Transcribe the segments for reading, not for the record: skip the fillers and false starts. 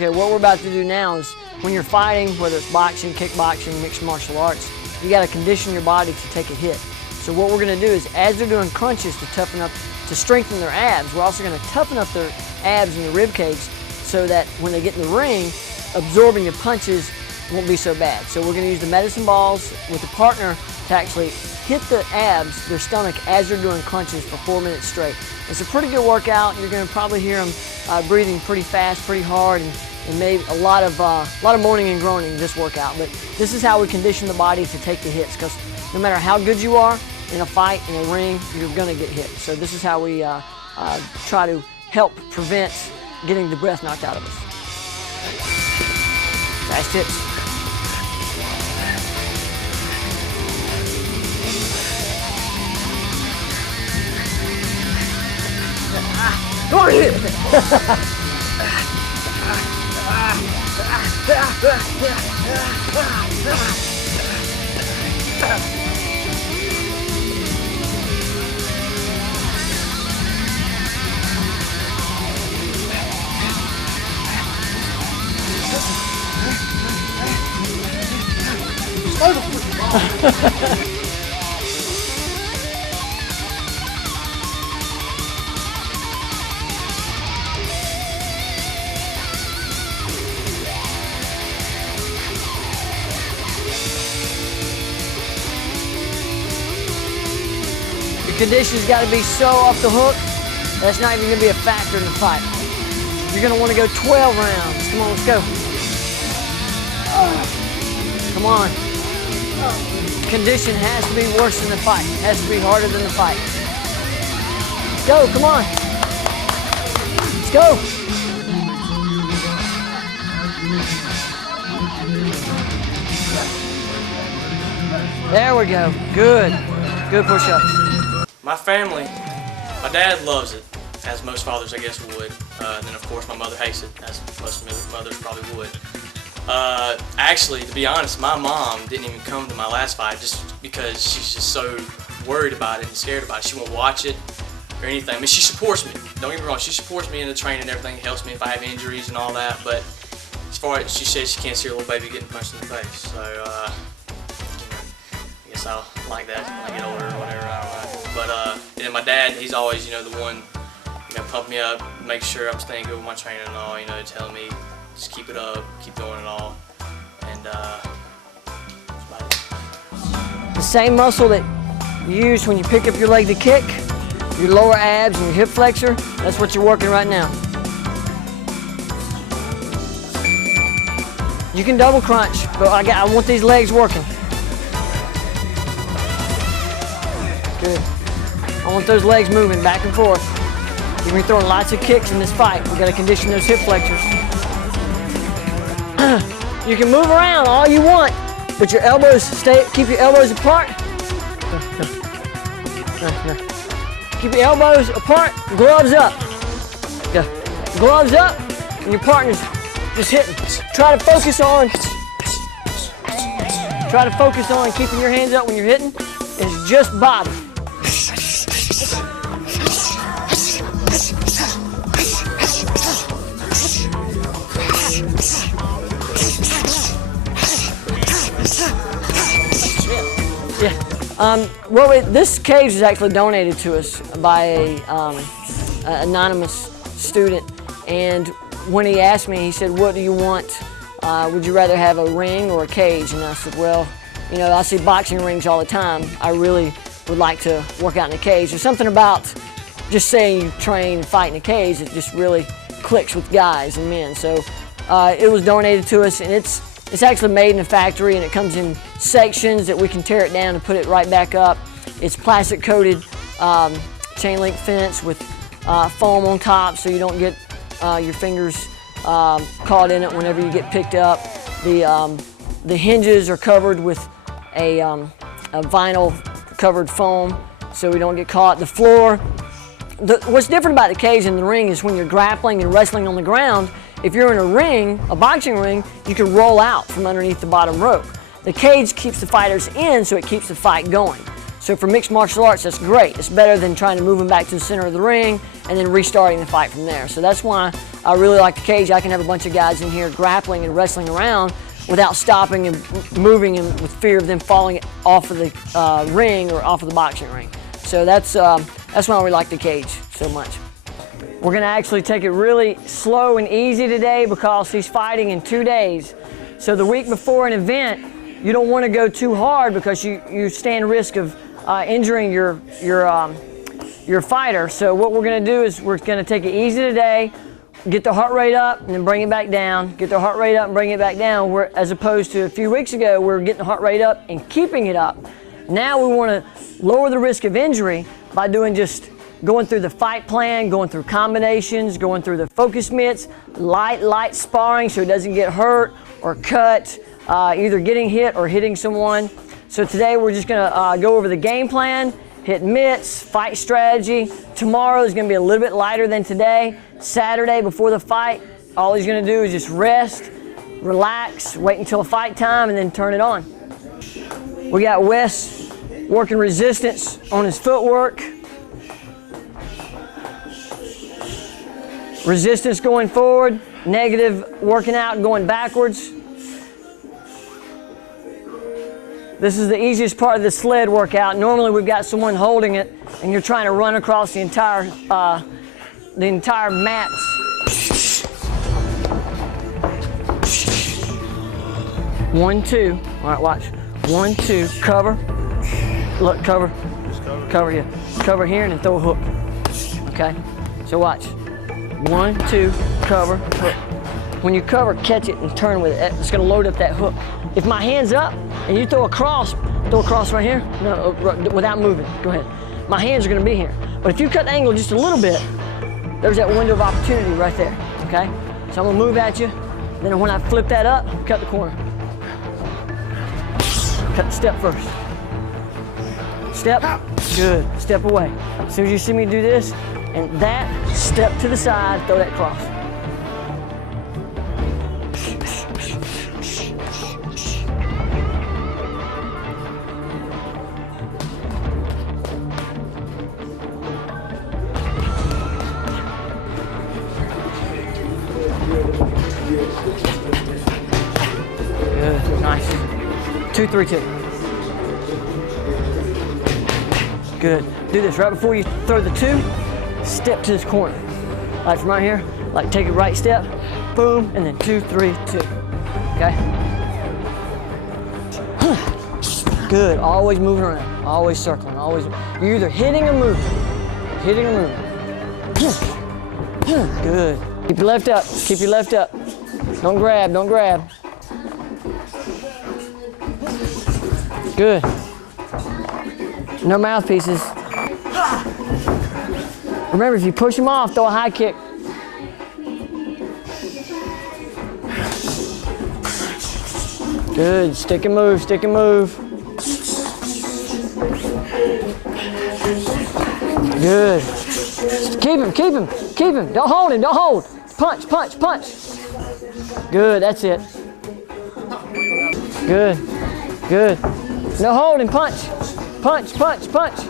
Okay, what we're about to do now is when you're fighting, whether it's boxing, kickboxing, mixed martial arts, you got to condition your body to take a hit. So what we're going to do is, as they're doing crunches to toughen up, to strengthen their abs, we're also going to toughen up their abs and the rib cage so that when they get in the ring, absorbing your punches won't be so bad. So we're going to use the medicine balls with a partner to actually hit the abs, their stomach, as they're doing crunches for 4 minutes straight. It's a pretty good workout. You're going to probably hear them breathing pretty fast, pretty hard, and maybe a lot of moaning and groaning this workout. But this is how we condition the body to take the hits, because no matter how good you are in a fight, in a ring, you're going to get hit. So this is how we try to help prevent getting the breath knocked out of us. Fast hits. Go on, hit it. Your condition's got to be so off the hook, that's not even going to be a factor in the fight. You're going to want to go 12 rounds. Come on, let's go. Come on. Condition has to be worse than the fight. It has to be harder than the fight. Go, come on. Let's go. There we go. Good. Good push-ups. My family, my dad loves it, as most fathers I guess would. And then of course my mother hates it, as most mothers probably would. Actually, to be honest, my mom didn't even come to my last fight just because she's just so worried about it and scared about it. She won't watch it or anything. I mean, she supports me. Don't get me wrong, she supports me in the training and everything. Helps me if I have injuries and all that. But as far as she says, she can't see her little baby getting punched in the face. So I guess I'll like that when I get older or whatever. I don't know. But and then my dad, he's always, the one, pump me up, make sure I'm staying good with my training and all, telling me just keep it up, keep doing it all. And the same muscle that you use when you pick up your leg to kick, your lower abs and your hip flexor, that's what you're working right now. You can double crunch, but I want these legs working. Good. I want those legs moving back and forth. You're gonna be throwing lots of kicks in this fight. We gotta condition those hip flexors. You can move around all you want, but your elbows keep your elbows apart. Keep your elbows apart, gloves up. Gloves up, and your partner's just hitting. Try to focus on keeping your hands up when you're hitting. It's just body. This cage was actually donated to us by an anonymous student, and when he asked me, he said, "What do you want? Would you rather have a ring or a cage?" And I said, "Well, I see boxing rings all the time. I really would like to work out in a cage." There's something about just saying you train and fight in a cage that just really clicks with guys and men. So it was donated to us, and it's actually made in a factory, and it comes in sections that we can tear it down and put it right back up. It's plastic coated chain link fence with foam on top so you don't get your fingers caught in it whenever you get picked up. The hinges are covered with a vinyl covered foam so we don't get caught. The floor, what's different about the cage and the ring is when you're grappling and wrestling on the ground, if you're in a ring, a boxing ring, you can roll out from underneath the bottom rope. The cage keeps the fighters in, so it keeps the fight going. So for mixed martial arts, that's great. It's better than trying to move them back to the center of the ring and then restarting the fight from there. So that's why I really like the cage. I can have a bunch of guys in here grappling and wrestling around without stopping and moving and with fear of them falling off of the ring or off of the boxing ring. So that's why we like the cage so much. We're gonna actually take it really slow and easy today because he's fighting in 2 days. So the week before an event, you don't want to go too hard because you stand risk of injuring your fighter. So what we're going to do is we're going to take it easy today, get the heart rate up and then bring it back down, get the heart rate up and bring it back down, as opposed to a few weeks ago, we were getting the heart rate up and keeping it up. Now we want to lower the risk of injury by doing just going through the fight plan, going through combinations, going through the focus mitts, light sparring so it doesn't get hurt or cut, either getting hit or hitting someone. So today we're just gonna go over the game plan, hit mitts, fight strategy. Tomorrow is gonna be a little bit lighter than today. Saturday before the fight, all he's gonna do is just rest, relax, wait until fight time and then turn it on. We got Wes working resistance on his footwork. Resistance going forward, negative working out and going backwards. This is the easiest part of the sled workout. Normally we've got someone holding it and you're trying to run across the entire mats. 1, 2, all right, watch. 1, 2, cover. Look, cover. Just cover. Cover, yeah. Cover here and then throw a hook. Okay, so watch. 1, 2, cover, hook. When you cover, catch it and turn with it. It's gonna load up that hook. If my hand's up and you throw a cross right here, no, without moving, go ahead. My hands are gonna be here. But if you cut the angle just a little bit, there's that window of opportunity right there, okay? So I'm gonna move at you, then when I flip that up, cut the corner. Cut the step first. Step, good, step away. As soon as you see me do this, and that, step to the side, throw that cross. Good, nice. 2, 3, 2. Good. Do this right before you throw the 2. Step to this corner. Like from right here, like take a right step, boom, and then 2, 3, 2. Okay? Good. Always moving around. Always circling. Always. You're either hitting or moving. Hitting or moving. Good. Keep your left up. Keep your left up. Don't grab. Don't grab. Good. No mouthpieces. Remember, if you push him off, throw a high kick. Good. Stick and move. Stick and move. Good. Keep him. Keep him. Keep him. Don't hold him. Don't hold. Punch. Punch. Punch. Good. That's it. Good. Good. No holding. Punch. Punch. Punch. Punch.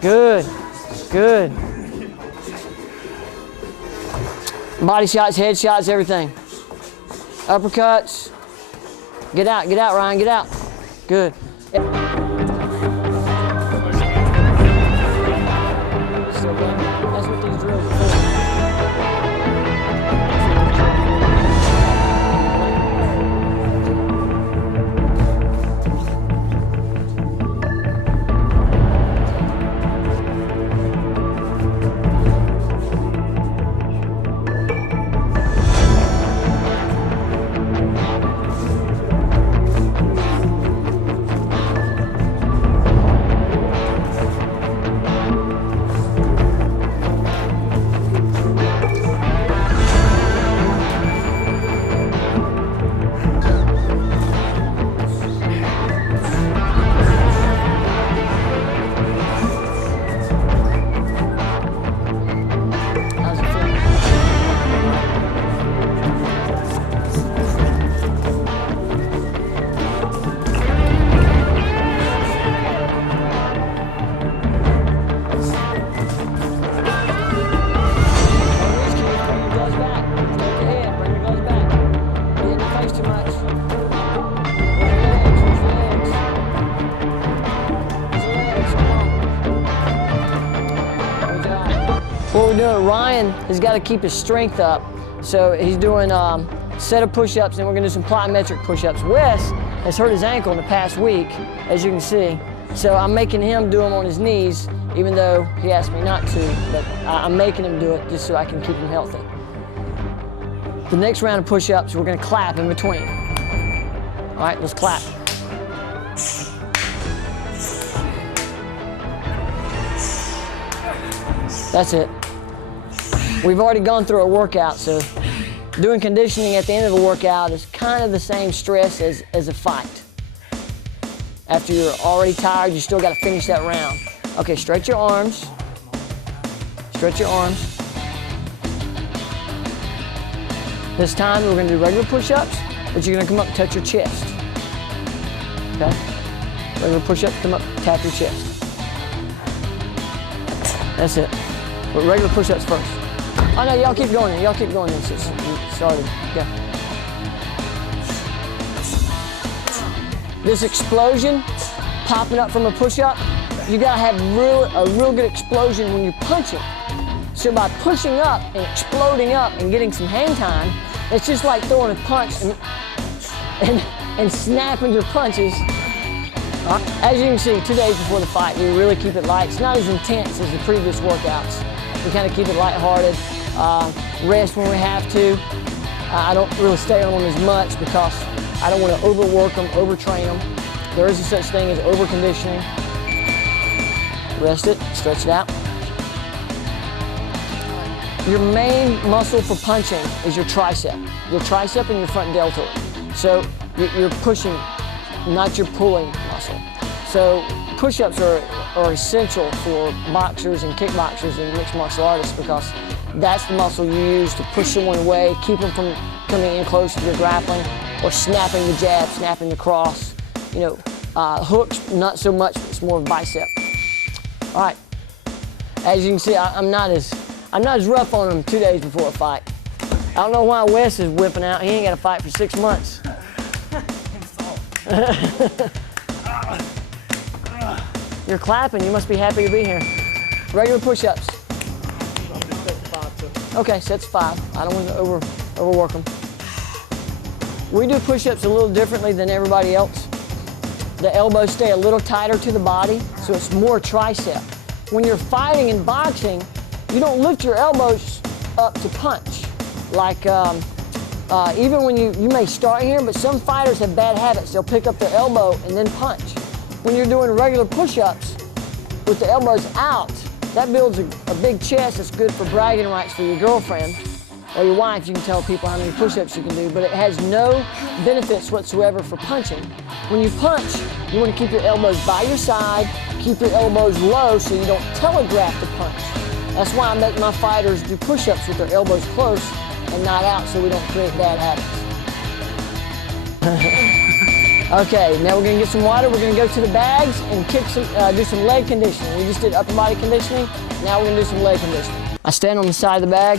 Good. Good. Body shots, head shots, everything. Uppercuts. Get out, Ryan, get out. Good. Still good. That's what these drills are for. What we're doing, Ryan has got to keep his strength up. So he's doing a set of push-ups, and we're gonna do some plyometric push-ups. Wes has hurt his ankle in the past week, as you can see. So I'm making him do them on his knees, even though he asked me not to, but I'm making him do it just so I can keep him healthy. The next round of push-ups, we're gonna clap in between. All right, let's clap. That's it. We've already gone through a workout, so doing conditioning at the end of a workout is kind of the same stress as a fight. After you're already tired, you still got to finish that round. Okay, stretch your arms. Stretch your arms. This time we're going to do regular push-ups, but you're going to come up and touch your chest. Okay? Regular push-ups, come up, tap your chest. That's it. But regular push-ups first. Oh no, y'all keep going. Y'all keep going. It's started. Go. This explosion popping up from a push-up, you gotta have a real good explosion when you're punching. So by pushing up and exploding up and getting some hang time, it's just like throwing a punch and snapping your punches. As you can see, 2 days before the fight, we really keep it light. It's not as intense as the previous workouts. We kind of keep it lighthearted, rest when we have to. I don't really stay on them as much because I don't want to overwork them, overtrain them. There is a such thing as overconditioning. Rest it, stretch it out. Your main muscle for punching is your tricep and your front deltoid. So you're pushing, not your pulling muscle. So push-ups are essential for boxers and kickboxers and mixed martial artists because that's the muscle you use to push someone away, keep them from coming in close to your grappling, or snapping the jab, snapping the cross. You know, hooks, not so much, it's more of bicep. All right, as you can see, I'm not as rough on them 2 days before a fight. I don't know why Wes is whipping out. He ain't got to fight for 6 months. You're clapping, you must be happy to be here. Regular push-ups. Okay, so that's 5. I don't want to overwork them. We do push-ups a little differently than everybody else. The elbows stay a little tighter to the body, so it's more tricep. When you're fighting in boxing, you don't lift your elbows up to punch. Like, even when you may start here, but some fighters have bad habits. They'll pick up their elbow and then punch. When you're doing regular push-ups with the elbows out, that builds a big chest that's good for bragging rights for your girlfriend or your wife. You can tell people how many push-ups you can do, but it has no benefits whatsoever for punching. When you punch, you want to keep your elbows by your side, keep your elbows low so you don't telegraph the punch. That's why I make my fighters do push-ups with their elbows close and not out so we don't create bad habits. Okay, now we're gonna get some water. We're gonna go to the bags and do some leg conditioning. We just did upper body conditioning. Now we're gonna do some leg conditioning. I stand on the side of the bag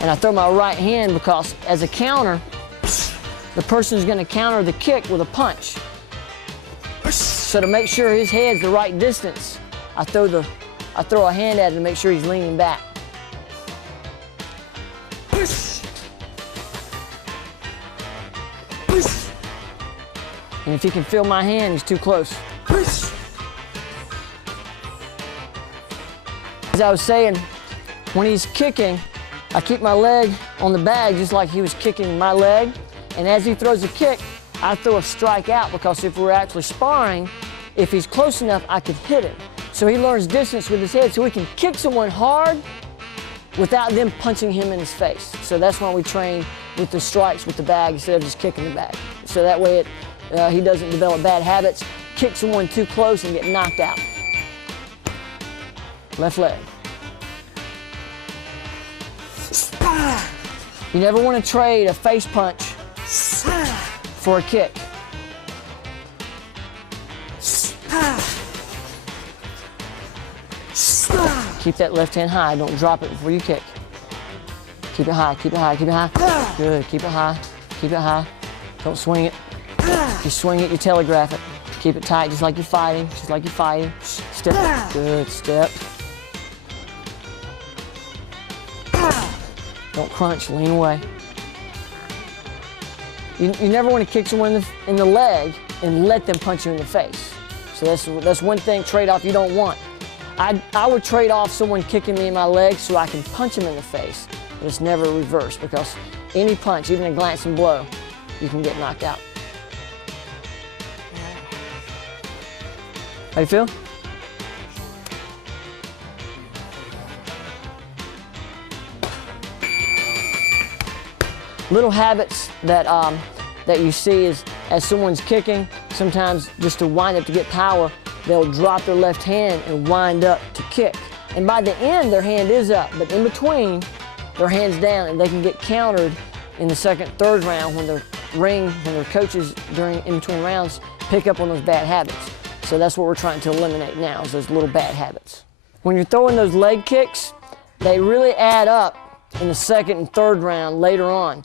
and I throw my right hand because as a counter, the person is gonna counter the kick with a punch. So to make sure his head's the right distance, I throw a hand at him to make sure he's leaning back. And if he can feel my hand, he's too close. As I was saying, when he's kicking, I keep my leg on the bag just like he was kicking my leg. And as he throws a kick, I throw a strike out because if we're actually sparring, if he's close enough, I could hit him. So he learns distance with his head so he can kick someone hard without them punching him in his face. So that's why we train with the strikes with the bag instead of just kicking the bag. So that way he doesn't develop bad habits, kick someone too close and get knocked out. Left leg. You never want to trade a face punch for a kick. Keep that left hand high, don't drop it before you kick. Keep it high, keep it high, keep it high. Good, keep it high, keep it high. Don't swing it. If you swing it, you telegraph it. Keep it tight, just like you're fighting, just like you're fighting. Step, good, step. Don't crunch, lean away. You never want to kick someone in the leg and let them punch you in the face. So that's one thing, trade-off you don't want. I would trade off someone kicking me in my leg so I can punch them in the face, but it's never reversed, because any punch, even a glancing blow, you can get knocked out. How you feel? Little habits that you see is, as someone's kicking, sometimes just to wind up to get power, they'll drop their left hand and wind up to kick. And by the end, their hand is up, but in between, their hand's down, and they can get countered in the second, third round when their coaches in between rounds pick up on those bad habits. So that's what we're trying to eliminate now, is those little bad habits. When you're throwing those leg kicks, they really add up in the second and third round later on.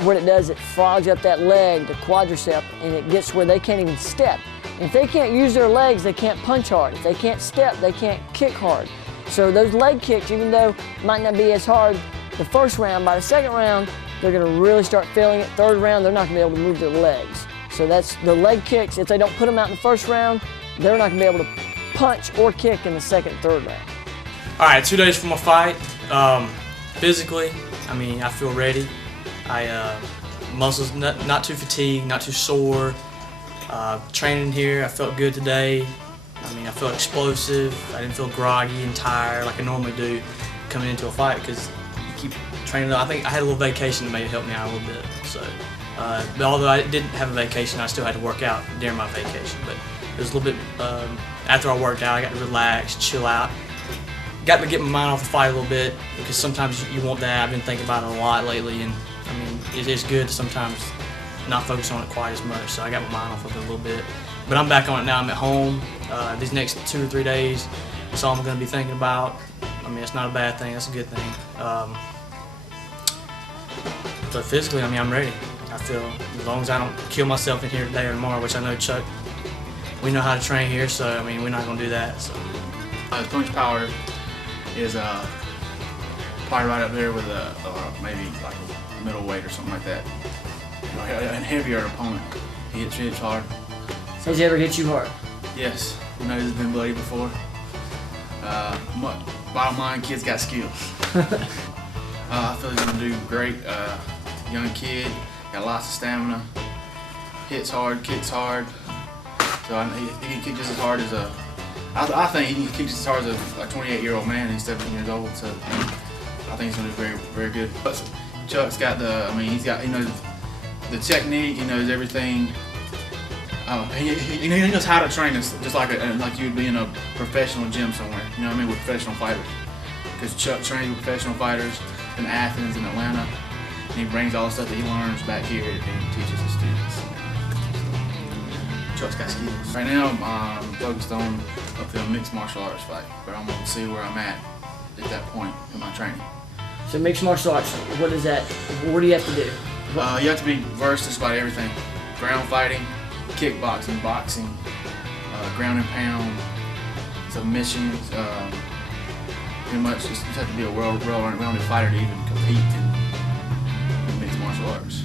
What it does, it fogs up that leg, the quadricep, and it gets where they can't even step. And if they can't use their legs, they can't punch hard. If they can't step, they can't kick hard. So those leg kicks, even though it might not be as hard the first round, by the second round, they're gonna really start feeling it. Third round, they're not gonna be able to move their legs. So that's the leg kicks. If they don't put them out in the first round, they're not gonna be able to punch or kick in the second, third round. All right, 2 days from my fight. Physically, I mean, I feel ready. Muscles not too fatigued, not too sore. Training here, I felt good today. I mean, I felt explosive. I didn't feel groggy and tired like I normally do coming into a fight, because you keep training. I think I had a little vacation that maybe helped me out a little bit. So, but although I didn't have a vacation, I still had to work out during my vacation. But it was a little bit, after I worked out, I got to relax, chill out. Got to get my mind off the fight a little bit, because sometimes you want that. I've been thinking about it a lot lately, and I mean, it is good to sometimes not focus on it quite as much. So I got my mind off of it a little bit. But I'm back on it now. I'm at home. These next 2 or 3 days, that's all I'm going to be thinking about. I mean, it's not a bad thing. That's a good thing. But physically, I mean, I'm ready. I feel, as long as I don't kill myself in here today or tomorrow, which I know Chuck, we know how to train here, so I mean, we're not going to do that. So. Punch power is probably right up there with maybe like a middleweight or something like that. You know, a heavier opponent. He hits hard. Has he ever hit you hard? Yes, we know he's been bloody before. Bottom line, kid's got skills. I feel he's gonna do great. Young kid, got lots of stamina. Hits hard, kicks hard. So he can kick just as hard as I think he can kick just as hard as a 28-year-old man. He's 17 years old, so I think he's gonna do very, very good. But Chuck's got he knows the technique. He knows everything. He knows how to train us, just like you would be in a professional gym somewhere. You know what I mean, with professional fighters. Because Chuck trains with professional fighters in Athens and Atlanta, and he brings all the stuff that he learns back here and teaches the students. Chuck's got skills. Right now, I'm focused on a mixed martial arts fight, but I'm gonna see where I'm at that point in my training. So mixed martial arts, what is that? What do you have to do? You have to be versed in just about everything. Ground fighting, kickboxing, boxing, ground and pound, submissions. Pretty much, you have to be a well-rounded fighter to even compete in mixed martial arts.